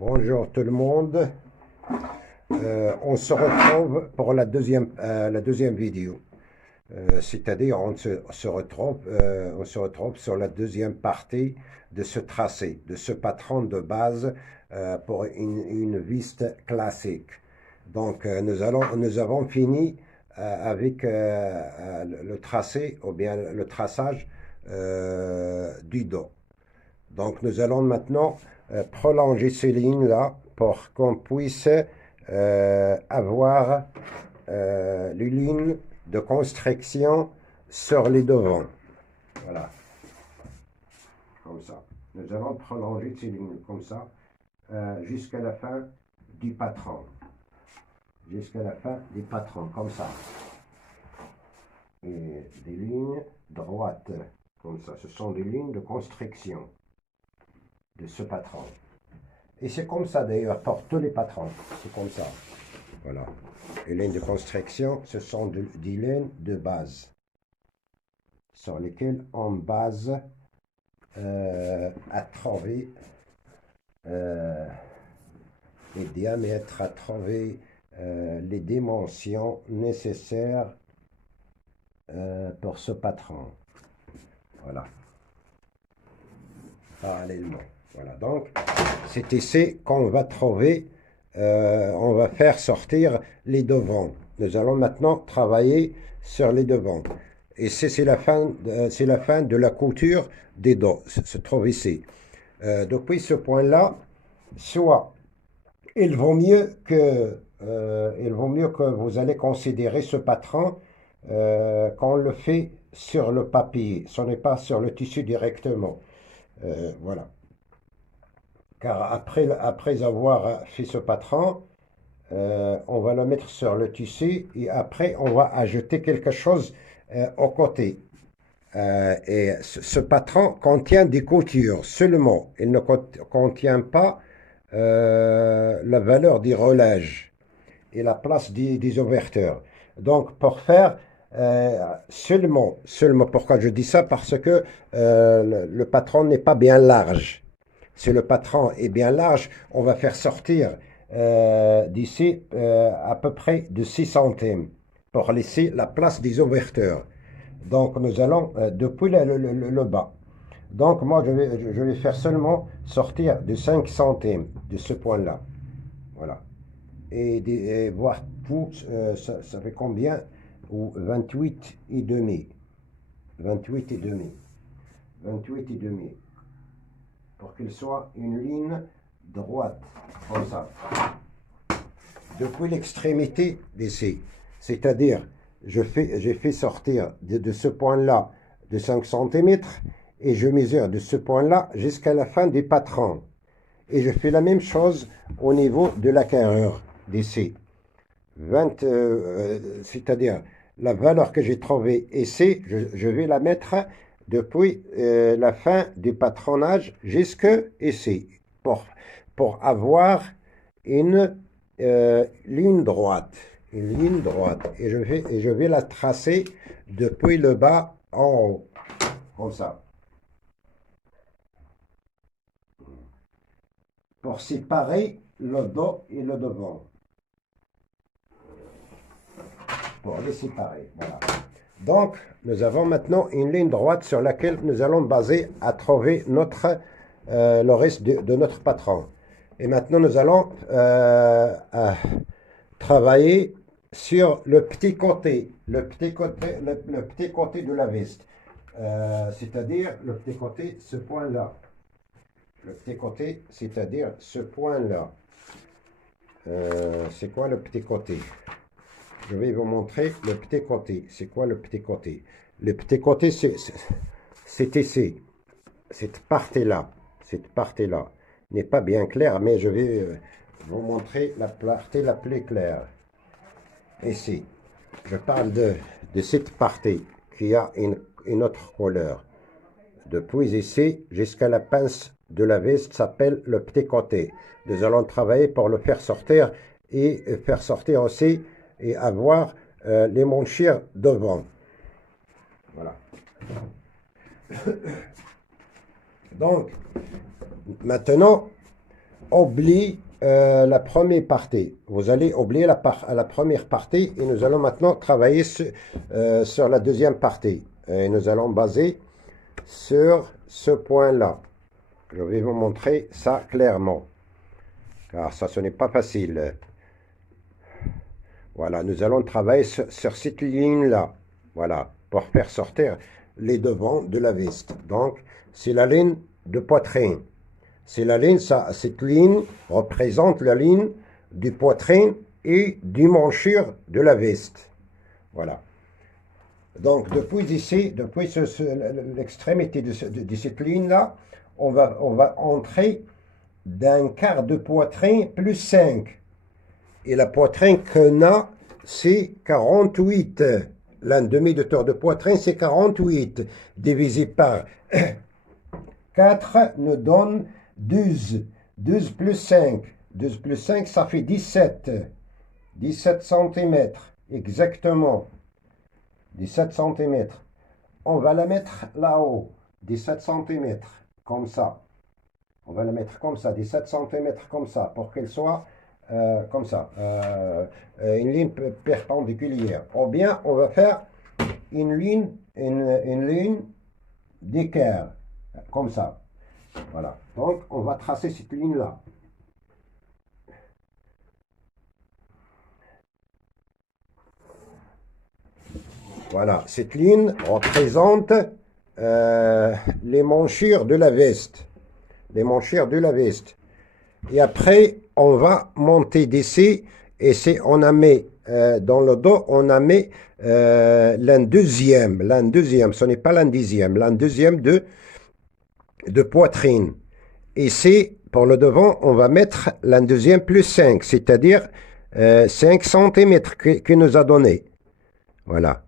Bonjour tout le monde. On se retrouve pour la deuxième vidéo. C'est-à-dire on se retrouve sur la deuxième partie de ce tracé, de ce patron de base pour une vis classique. Donc nous avons fini avec le tracé ou bien le traçage du dos. Donc nous allons maintenant prolonger ces lignes-là pour qu'on puisse avoir les lignes de construction sur les devants. Voilà. Comme ça. Nous allons prolonger ces lignes comme ça jusqu'à la fin du patron. Jusqu'à la fin du patron, comme ça. Et des lignes droites, comme ça. Ce sont des lignes de construction de ce patron. Et c'est comme ça d'ailleurs pour tous les patrons. C'est comme ça. Voilà. Les lignes de construction, ce sont des lignes de base sur lesquelles on base à trouver les diamètres, à trouver les dimensions nécessaires pour ce patron. Voilà. Parallèlement. Voilà, donc c'est ici qu'on va trouver, on va faire sortir les devants. Nous allons maintenant travailler sur les devants. Et c'est la fin de la couture des dos, se trouve ici. Depuis ce point-là, soit il vaut mieux que vous allez considérer ce patron qu'on le fait sur le papier, ce n'est pas sur le tissu directement. Voilà. Car après avoir fait ce patron, on va le mettre sur le tissu et après on va ajouter quelque chose au côté. Et ce patron contient des coutures seulement. Il ne contient pas la valeur des roulages et la place des ouvertures. Donc pour faire seulement, pourquoi je dis ça? Parce que le patron n'est pas bien large. Si le patron est bien large, on va faire sortir d'ici à peu près de 6 centimes pour laisser la place des ouvertures. Donc nous allons depuis le bas. Donc moi je vais faire seulement sortir de 5 centimes de ce point-là. Voilà. Et voir tout, ça fait combien? Ou 28 et demi. 28 et demi. 28 et demi. Pour qu'il soit une ligne droite, comme ça. Depuis l'extrémité d'ici. C'est-à-dire, j'ai fait sortir de ce point-là de 5 cm et je mesure de ce point-là jusqu'à la fin du patron. Et je fais la même chose au niveau de la carrure d'ici. C'est-à-dire, la valeur que j'ai trouvée ici, je vais la mettre depuis la fin du patronage jusqu'à ici, pour avoir une ligne droite. Une ligne droite. Et je vais la tracer depuis le bas en haut, comme ça. Pour séparer le dos et le devant. Pour les séparer, voilà. Donc, nous avons maintenant une ligne droite sur laquelle nous allons baser à trouver le reste de notre patron. Et maintenant, nous allons travailler sur le petit côté, le petit côté de la veste. C'est-à-dire le petit côté, ce point-là. Le petit côté, c'est-à-dire ce point-là. C'est quoi le petit côté? Je vais vous montrer le petit côté. C'est quoi le petit côté? Le petit côté, c'est ici. Cette partie-là. Cette partie-là n'est pas bien claire, mais je vais vous montrer la partie la plus claire. Ici. Je parle de cette partie qui a une autre couleur. Depuis ici jusqu'à la pince de la veste s'appelle le petit côté. Nous allons travailler pour le faire sortir et faire sortir aussi et avoir les manchures devant. Voilà. Donc, maintenant, oublie la première partie. Vous allez oublier la première partie et nous allons maintenant travailler sur la deuxième partie. Et nous allons baser sur ce point-là. Je vais vous montrer ça clairement, car ça, ce n'est pas facile. Voilà, nous allons travailler sur cette ligne-là. Voilà, pour faire sortir les devants de la veste. Donc, c'est la ligne de poitrine. C'est la ligne, cette ligne représente la ligne du poitrine et du manchure de la veste. Voilà. Donc, depuis ici, depuis l'extrémité de cette ligne-là, on va entrer d'un quart de poitrine plus 5. Et la poitrine qu'on a, c'est 48. L'un demi de tour de poitrine, c'est 48. Divisé par 4 nous donne 12. 12 plus 5. 12 plus 5, ça fait 17. 17 cm. Exactement. 17 cm. On va la mettre là-haut. 17 cm. Comme ça. On va la mettre comme ça. 17 cm comme ça. Pour qu'elle soit comme ça. Une ligne perpendiculaire. Ou bien, on va faire une ligne d'équerre. Comme ça. Voilà. Donc, on va tracer cette ligne-là. Voilà. Cette ligne représente les manchures de la veste. Les manchures de la veste. Et après, on va monter d'ici. Et on a mis dans le dos, on a mis l'un deuxième. L'un deuxième, ce n'est pas l'un dixième. L'un deuxième de poitrine. Ici, pour le devant, on va mettre l'un deuxième plus 5, c'est-à-dire 5 cm que nous a donné. Voilà.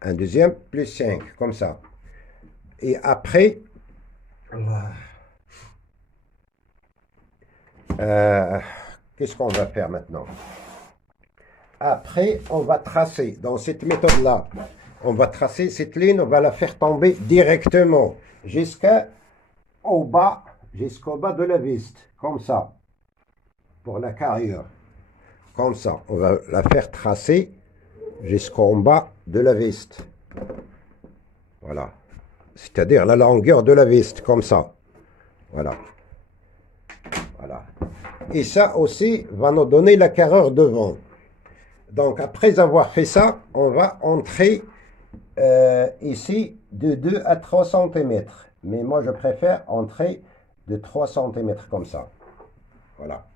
Un deuxième plus 5, comme ça. Et après, qu'est-ce qu'on va faire maintenant? Après, on va tracer, dans cette méthode-là, on va tracer cette ligne, on va la faire tomber directement jusqu'au bas de la veste, comme ça, pour la carrière. Comme ça, on va la faire tracer jusqu'en bas de la veste. Voilà. C'est-à-dire la longueur de la veste, comme ça. Voilà. Voilà. Et ça aussi va nous donner la carrure devant. Donc, après avoir fait ça, on va entrer ici de 2 à 3 cm. Mais moi, je préfère entrer de 3 cm comme ça. Voilà.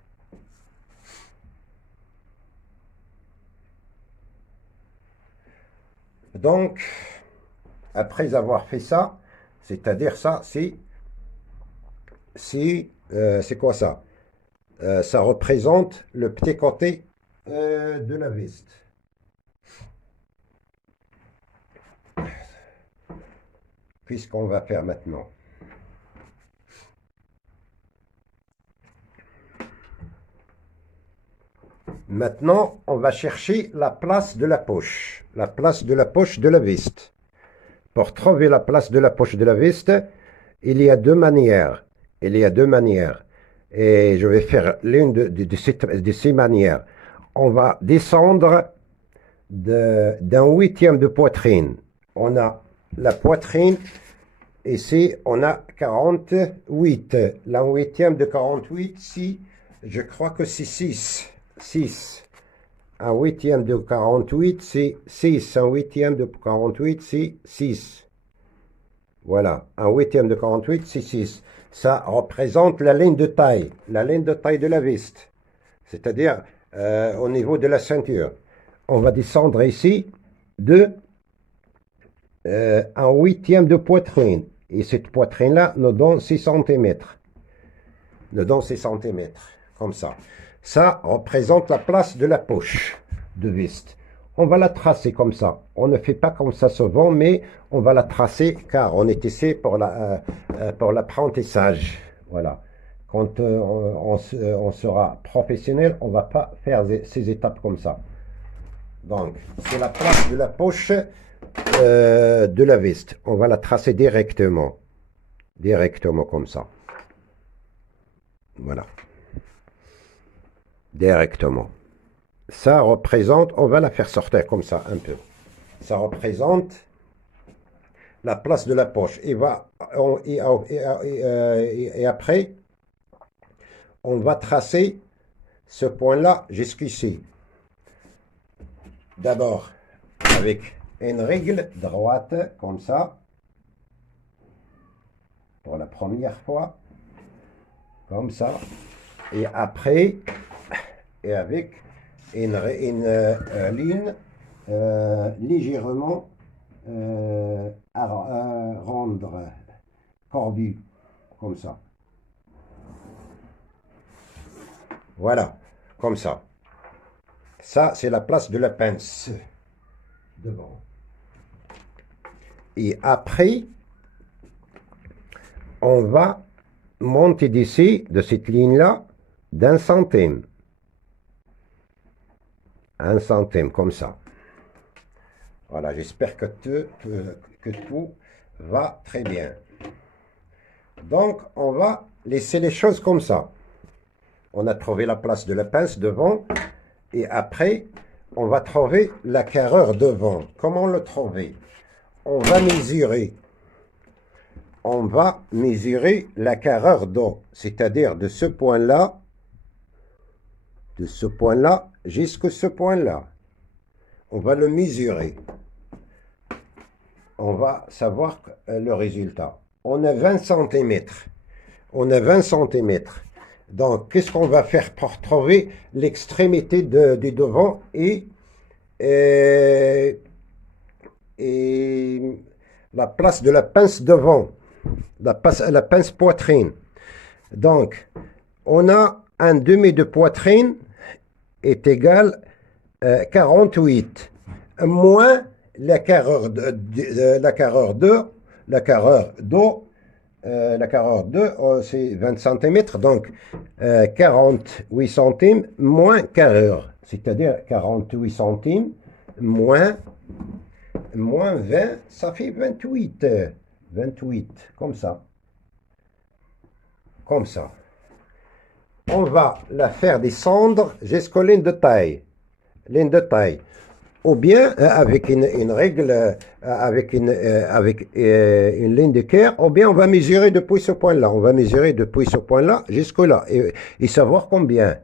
Donc, après avoir fait ça, c'est-à-dire ça, c'est quoi ça? Ça représente le petit côté de la veste. Puisqu'on va faire maintenant. Maintenant, on va chercher la place de la poche. La place de la poche de la veste. Pour trouver la place de la poche de la veste, il y a deux manières. Il y a deux manières. Et je vais faire l'une de ces manières. On va descendre d'un huitième de poitrine. On a la poitrine. Ici, on a 48. La huitième de 48, si, je crois que c'est 6. 6. Un huitième de 48, c'est 6. Un huitième de 48, c'est 6. Voilà. Un huitième de 48, c'est 6. Ça représente la ligne de taille. La ligne de taille de la veste. C'est-à-dire au niveau de la ceinture. On va descendre ici de un huitième de poitrine. Et cette poitrine-là nous donne 6 cm. Nous donne 6 cm. Comme ça. Ça représente la place de la poche de veste. On va la tracer comme ça. On ne fait pas comme ça souvent, mais on va la tracer car on est ici pour l'apprentissage. Voilà. Quand on sera professionnel, on ne va pas faire ces étapes comme ça. Donc, c'est la place de la poche de la veste. On va la tracer directement. Directement comme ça. Voilà. Directement. Ça représente, on va la faire sortir comme ça un peu. Ça représente la place de la poche. Et après, on va tracer ce point-là jusqu'ici. D'abord, avec une règle droite, comme ça, pour la première fois, comme ça, et après, et avec une ligne légèrement à rendre corbue, comme ça. Voilà, comme ça. Ça, c'est la place de la pince devant. Et après, on va monter d'ici, de cette ligne-là, d'1 centime. 1 centime, comme ça. Voilà, j'espère que tout va très bien. Donc, on va laisser les choses comme ça. On a trouvé la place de la pince devant. Et après, on va trouver la carreur devant. Comment le trouver? On va mesurer. On va mesurer la carreur d'eau. C'est-à-dire de ce point-là, jusqu'à ce point-là. On va le mesurer. On va savoir le résultat. On a 20 cm. On a 20 cm. Donc, qu'est-ce qu'on va faire pour trouver l'extrémité du devant et la place de la pince devant, la pince poitrine. Donc, on a un demi de poitrine est égal à 48 moins la carreur d'eau, c'est 20 cm, donc 48 centimes moins carreur, c'est-à-dire 48 centimes moins 20, ça fait 28, comme ça. Comme ça. On va la faire descendre jusqu'aux lignes de taille. Ou bien avec une règle, avec une ligne de cœur, ou bien on va mesurer depuis ce point-là. On va mesurer depuis ce point-là jusque-là et savoir combien.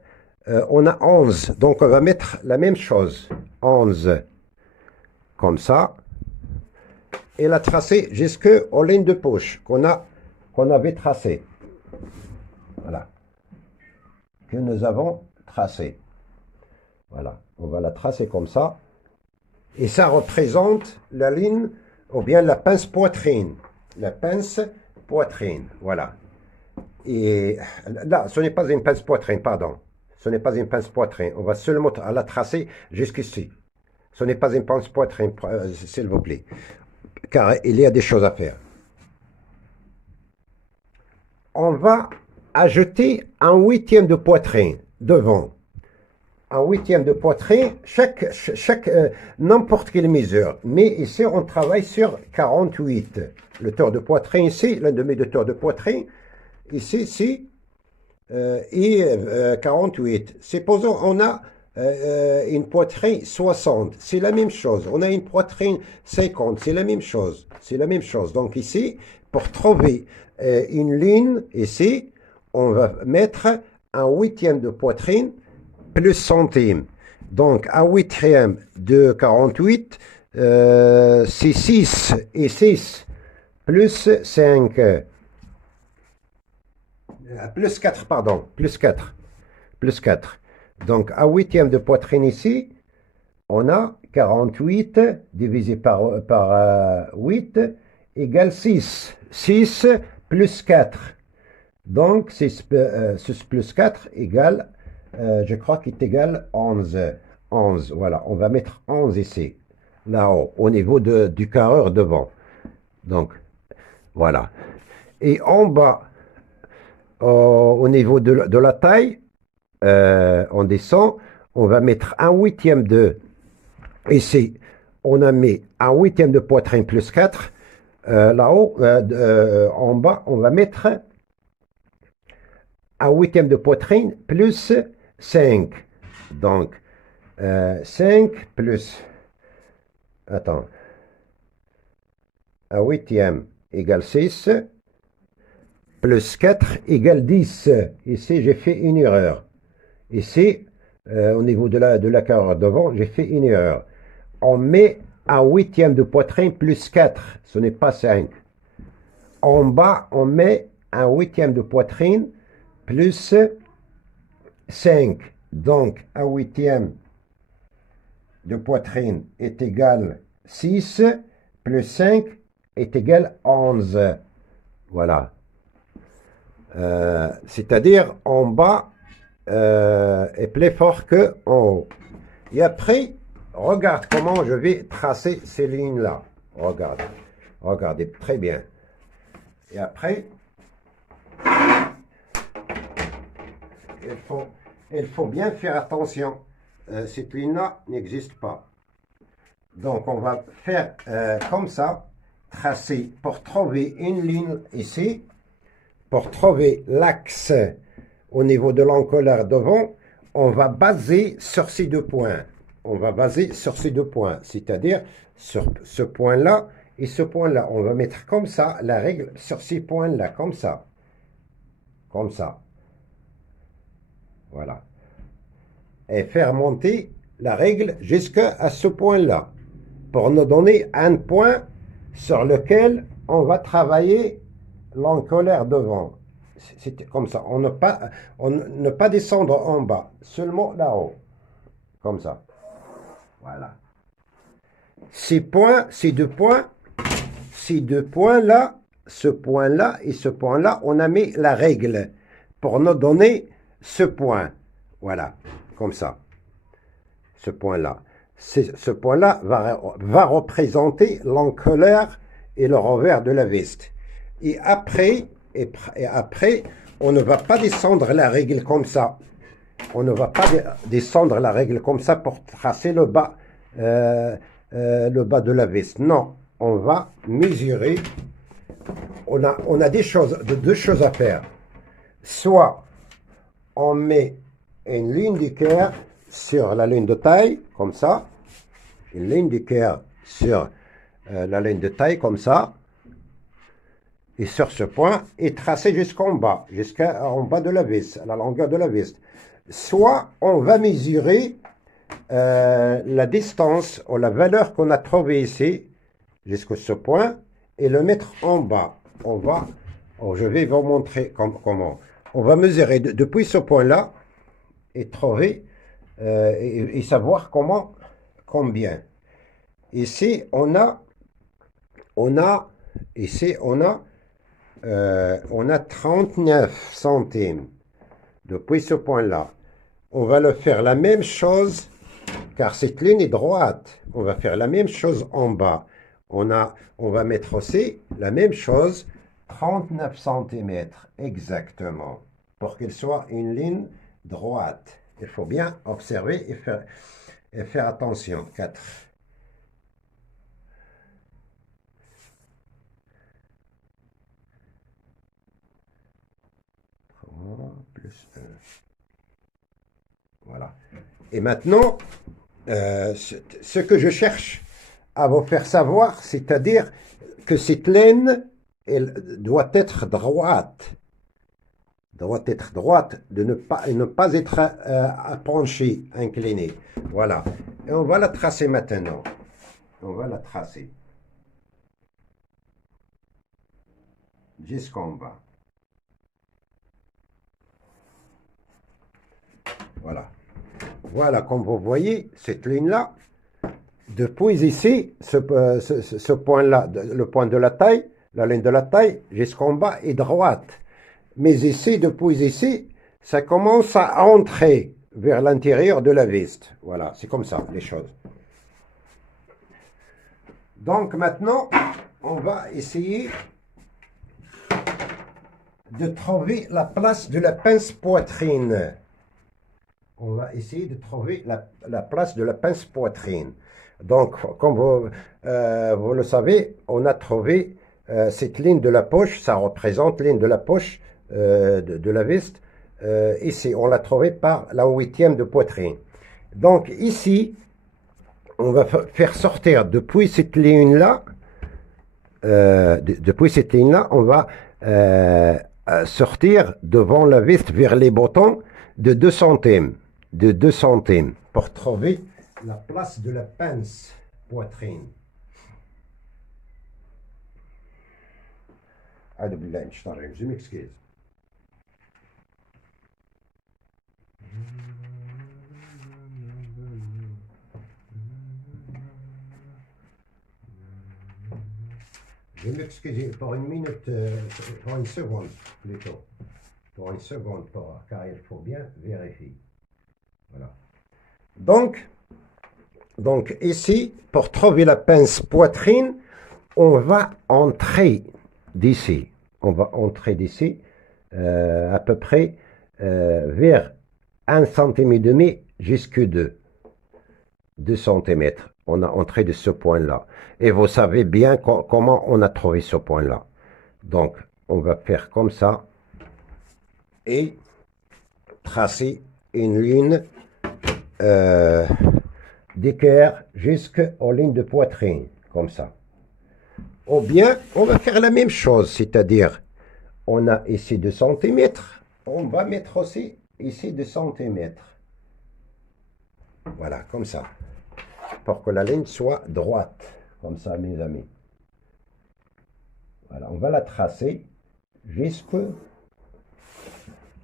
On a 11, donc on va mettre la même chose. 11, comme ça. Et la tracer jusqu'aux lignes de poche qu'on avait tracées. Voilà. Que nous avons tracé. Voilà. On va la tracer comme ça. Et ça représente la ligne, ou bien la pince poitrine. La pince poitrine, voilà. Et là, ce n'est pas une pince poitrine, pardon. Ce n'est pas une pince poitrine. On va seulement la tracer jusqu'ici. Ce n'est pas une pince poitrine, s'il vous plaît. Car il y a des choses à faire. On va ajouter un huitième de poitrine devant. Un huitième de poitrine, n'importe quelle mesure. Mais ici, on travaille sur 48. Le tour de poitrine ici, l'un demi de tour de poitrine, ici, et 48. Supposons on a une poitrine 60, c'est la même chose. On a une poitrine 50, c'est la même chose. C'est la même chose. Donc ici, pour trouver une ligne, ici, on va mettre un huitième de poitrine plus centime. Donc, un huitième de 48, c'est 6 et 6 plus 5. Plus 4, pardon. Plus 4. Plus 4. Donc, un huitième de poitrine ici, on a 48 divisé par 8 égale 6. 6 plus 4. Donc, 6 plus 4 égale, je crois qu'il est égal 11. 11, voilà. On va mettre 11 ici, là-haut, au niveau du carreur devant. Donc, voilà. Et en bas, au niveau de la taille, on descend, on va mettre un huitième de, ici, on a mis un huitième de poitrine plus 4, là-haut, en bas, on va mettre un huitième de poitrine plus 5. Donc, 5 plus, attends, un huitième égale 6, plus 4 égale 10. Ici, j'ai fait une erreur. Ici, au niveau de la carrure devant, j'ai fait une erreur. On met un huitième de poitrine plus 4, ce n'est pas 5. En bas, on met un huitième de poitrine plus 5. Donc, un huitième de poitrine est égal 6, plus 5 est égal 11. Voilà. C'est-à-dire, en bas est plus fort que en haut. Et après, regarde comment je vais tracer ces lignes-là. Regardez. Regardez très bien. Et après, il faut bien faire attention. Cette ligne-là n'existe pas. Donc, on va faire comme ça, tracer pour trouver une ligne ici, pour trouver l'axe au niveau de l'encolaire devant, on va baser sur ces deux points. On va baser sur ces deux points, c'est-à-dire sur ce point-là et ce point-là. On va mettre comme ça la règle sur ces points-là, comme ça. Comme ça. Voilà. Et faire monter la règle jusqu'à ce point-là, pour nous donner un point sur lequel on va travailler l'encolaire devant. C'est comme ça. On ne pas descendre en bas, seulement là-haut. Comme ça. Voilà. Ces deux points-là, ce point-là et ce point-là, on a mis la règle pour nous donner ce point. Voilà, comme ça. Ce point-là. Ce point-là va représenter l'encolaire et le revers de la veste. Et après, on ne va pas descendre la règle comme ça. On ne va pas descendre la règle comme ça pour tracer le bas de la veste. Non, on va mesurer. On a deux choses à faire. Soit on met une ligne d'équerre sur la ligne de taille, comme ça. Une ligne d'équerre sur la ligne de taille, comme ça. Et sur ce point, et tracer jusqu'en bas, jusqu'en bas de la veste, à la longueur de la veste. Soit on va mesurer la distance ou la valeur qu'on a trouvée ici, jusqu'à ce point, et le mettre en bas. Je vais vous montrer comment. On va mesurer depuis ce point-là et trouver et savoir combien. Ici, on a 39 centimes depuis ce point-là. On va le faire la même chose, car cette ligne est droite. On va faire la même chose en bas. On va mettre aussi la même chose, 39 cm exactement, pour qu'elle soit une ligne droite. Il faut bien observer et faire attention. 4. Plus 1. Voilà. Et maintenant, ce que je cherche à vous faire savoir, c'est-à-dire que cette laine, elle doit être droite. Doit être droite, de ne pas être penchée, inclinée. Voilà. Et on va la tracer maintenant. On va la tracer. Jusqu'en bas. Voilà. Voilà, comme vous voyez, cette ligne-là, depuis ici, ce point-là, le point de la taille, la ligne de la taille, jusqu'en bas est droite. Mais ici, depuis ici, ça commence à entrer vers l'intérieur de la veste. Voilà, c'est comme ça, les choses. Donc maintenant, on va essayer de trouver la place de la pince poitrine. On va essayer de trouver la place de la pince poitrine. Donc, comme vous le savez, on a trouvé cette ligne de la poche, ça représente ligne de la poche de la veste, ici, on l'a trouvé par la 8e de poitrine. Donc ici, on va faire sortir depuis cette ligne-là, on va sortir devant la vis vers les boutons de 2 centimes, pour trouver la place de la pince poitrine. Je m'excuse. Je m'excuse pour une minute, pour une seconde plutôt. Pour une seconde, car il faut bien vérifier. Voilà. Donc ici, pour trouver la pince poitrine, on va entrer d'ici. On va entrer d'ici à peu près vers 1 cm et demi jusqu'à 2 cm. On a entré de ce point-là. Et vous savez bien comment on a trouvé ce point-là. Donc, on va faire comme ça et tracer une ligne d'équerre jusqu'aux lignes de poitrine, comme ça. Ou bien, on va faire la même chose, c'est-à-dire, on a ici 2 cm, on va mettre aussi ici 2 cm. Voilà, comme ça. Pour que la ligne soit droite, comme ça, mes amis. Voilà, on va la tracer jusque...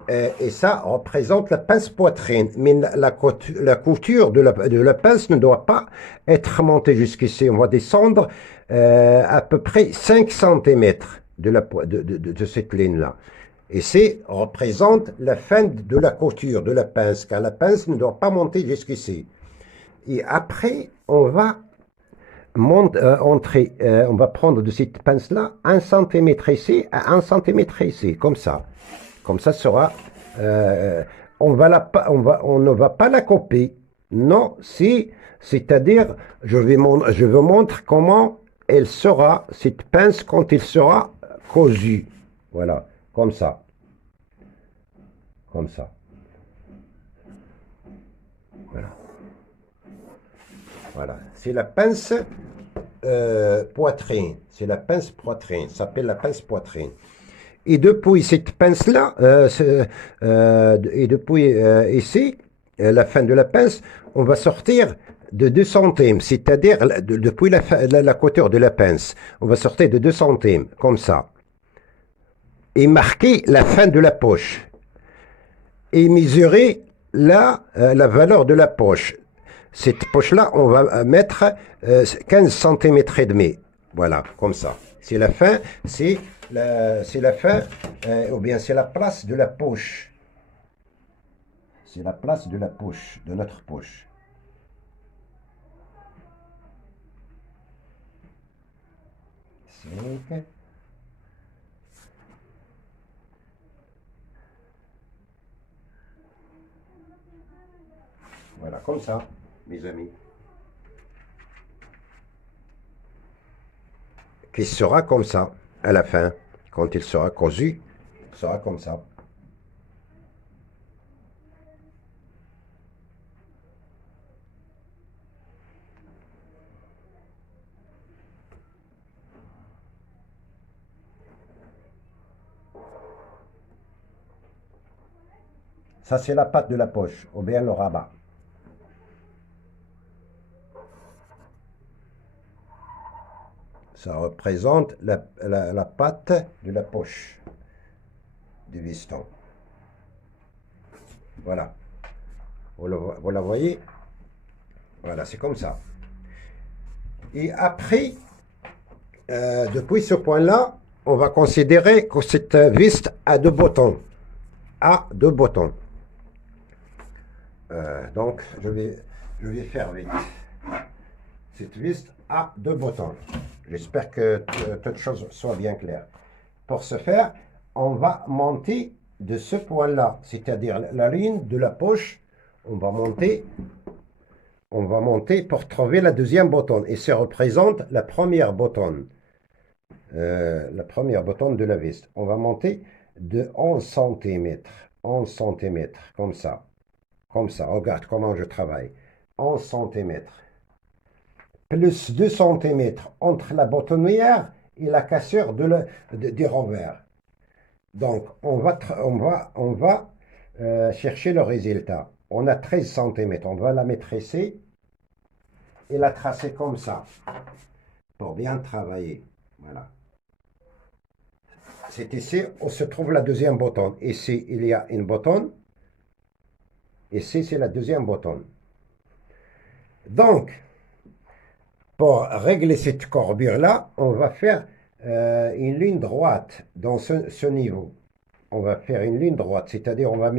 et ça représente la pince poitrine. Mais la couture de la pince ne doit pas être montée jusqu'ici. On va descendre à peu près 5 cm de cette ligne-là. Et c'est représente la fin de la couture de la pince, car la pince ne doit pas monter jusqu'ici. Et après, on va on va prendre de cette pince-là 1 cm ici à 1 cm ici, comme ça. Comme ça sera, on ne va pas la couper. Non, c'est-à-dire, je vous montre comment elle sera, cette pince, quand il sera cousu. Voilà, comme ça. Comme ça. Voilà. Voilà, c'est la pince poitrine. C'est la pince poitrine. Ça s'appelle la pince poitrine. Et depuis cette pince-là, et depuis ici, la fin de la pince, on va sortir de 2 centimes, c'est-à-dire depuis la couture de la pince. On va sortir de 2 centimes, comme ça. Et marquer la fin de la poche. Et mesurer la valeur de la poche. Cette poche-là, on va mettre 15 cm et demi. Voilà, comme ça. C'est la fin, c'est la fin, ou bien c'est la place de la poche. C'est la place de la poche, de notre poche. Voilà, comme ça, mes amis. Qui sera comme ça, à la fin. Quand il sera cousu, il sera comme ça. Ça, c'est la patte de la poche, ou bien le rabat. Ça représente la patte de la poche du veston. Voilà. Vous la voyez? Voilà, c'est comme ça. Et après, depuis ce point-là, on va considérer que cette veste a 2 boutons. A 2 boutons. Donc, je vais faire vite. Cette veste a 2 boutons. J'espère que toute chose soit bien claire. Pour ce faire, on va monter de ce point-là, c'est-à-dire la ligne de la poche. On va monter pour trouver la 2e bouton. Et ça représente la première bouton. La première bouton de la veste. On va monter de 11 cm. 11 cm, comme ça. Comme ça, regarde comment je travaille. 11 cm. Plus 2 cm entre la boutonnière et la cassure du revers. Donc, on va chercher le résultat. On a 13 cm. On va la maîtriser et la tracer comme ça pour bien travailler. Voilà. C'est ici où se trouve la deuxième boutonne. Ici, il y a une boutonne. Ici, c'est la deuxième boutonne. Donc, pour régler cette courbure-là, on va faire une ligne droite dans ce niveau. On va faire une ligne droite, c'est-à-dire on va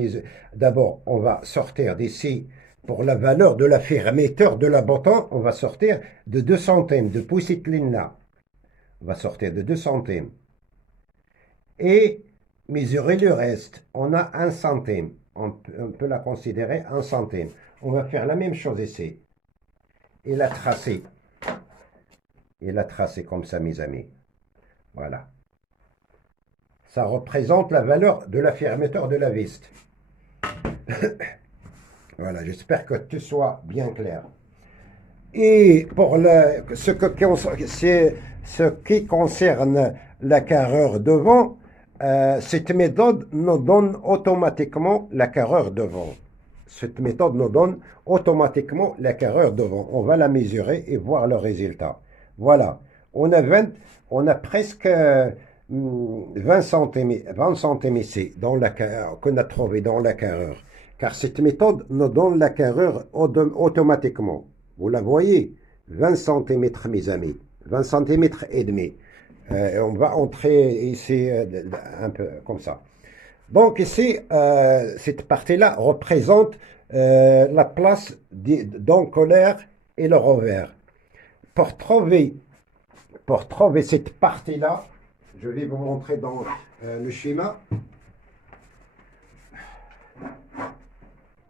d'abord, on va sortir d'ici pour la valeur de la fermeture de la bouton, on va sortir de 2 centimes depuis cette ligne-là. On va sortir de 2 centimes. Et mesurer le reste. On a 1 centime. On peut la considérer 1 centime. On va faire la même chose ici. Et la tracer. Et la tracer comme ça, mes amis. Voilà. Ça représente la valeur de la fermeture de la vis. Voilà, j'espère que tu sois bien clair. Et pour ce qui concerne la carrure devant, cette méthode nous donne automatiquement la carrure devant. Cette méthode nous donne automatiquement la carrure devant. On va la mesurer et voir le résultat. Voilà, on a presque 20 centimes ici, qu'on a trouvé dans la carrure. Car cette méthode nous donne la carrure automatiquement. Vous la voyez, 20 cm, mes amis, 20 cm et demi. On va entrer ici un peu comme ça. Donc ici, cette partie-là représente la place d'encolaire et le revers. Pour trouver cette partie-là, je vais vous montrer dans le schéma.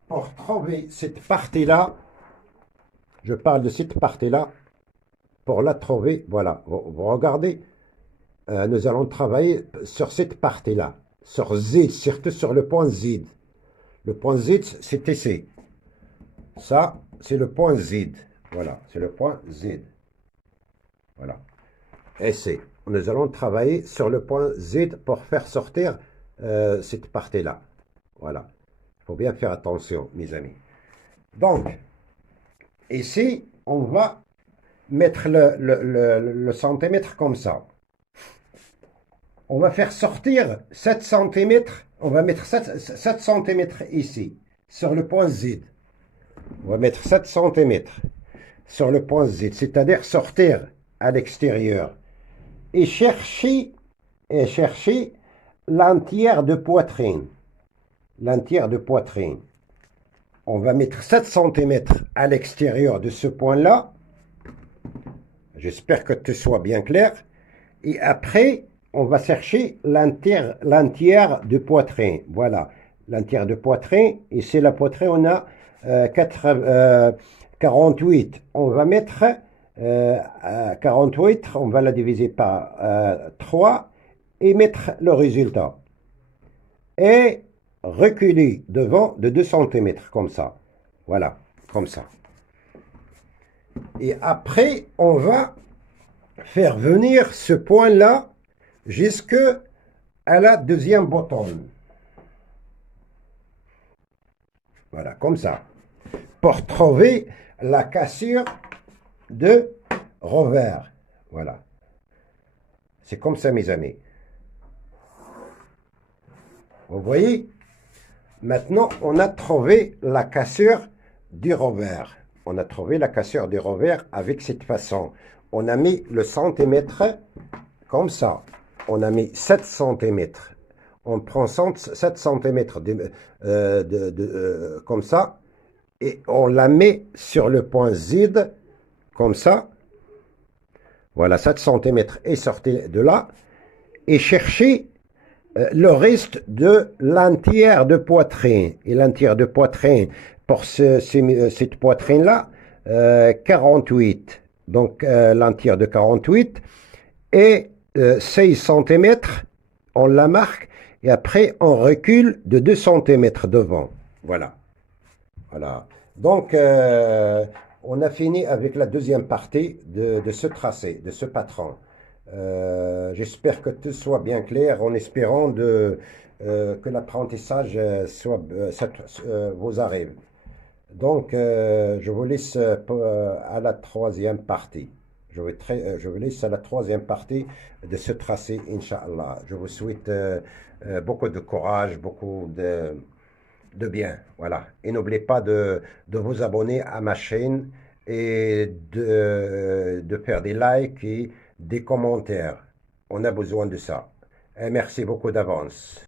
Pour trouver cette partie-là, je parle de cette partie-là, pour la trouver, voilà, vous regardez, nous allons travailler sur cette partie-là, sur Z, surtout sur le point Z. Le point Z, c'est ici. Ça, c'est le point Z. Voilà, c'est le point Z. Voilà. Et c'est, nous allons travailler sur le point Z pour faire sortir cette partie-là. Voilà. Il faut bien faire attention, mes amis. Donc, ici, on va mettre le centimètre comme ça. On va faire sortir 7 cm. On va mettre 7 cm ici, sur le point Z. On va mettre 7 cm sur le point Z, c'est-à-dire sortir à l'extérieur. Et chercher l'entière de poitrine. L'entière de poitrine. On va mettre 7 cm à l'extérieur de ce point-là. J'espère que tu sois bien clair. Et après, on va chercher l'entière de poitrine. Voilà, l'entière de poitrine. Et c'est la poitrine, on a 48. On va mettre 48, on va la diviser par 3 et mettre le résultat. Et reculer devant de 2 cm, comme ça. Voilà, comme ça. Et après, on va faire venir ce point-là jusque à la deuxième boutonne. Voilà, comme ça. Pour trouver la cassure de revers. Voilà. C'est comme ça, mes amis. Vous voyez? Maintenant, on a trouvé la cassure du revers. On a trouvé la cassure du revers avec cette façon. On a mis le centimètre comme ça. On a mis 7 cm. On prend 7 cm comme ça. Et on la met sur le point Z, comme ça. Voilà, 7 cm est sorti de là. Et chercher le reste de l'entière de poitrine. Et l'entière de poitrine, pour cette poitrine-là, 48. Donc, l'entière de 48. Et 6 cm, on la marque. et après on recule de 2 centimètres devant. Voilà, voilà. Donc, on a fini avec la deuxième partie de ce tracé, de ce patron. J'espère que tout soit bien clair en espérant que l'apprentissage vous arrive. Donc, je vous laisse à la troisième partie. Je vous laisse à la troisième partie de ce tracé, Inch'Allah. Je vous souhaite beaucoup de courage, beaucoup de bien. Voilà. Et n'oubliez pas de vous abonner à ma chaîne et de faire des likes et des commentaires. On a besoin de ça. Et merci beaucoup d'avance.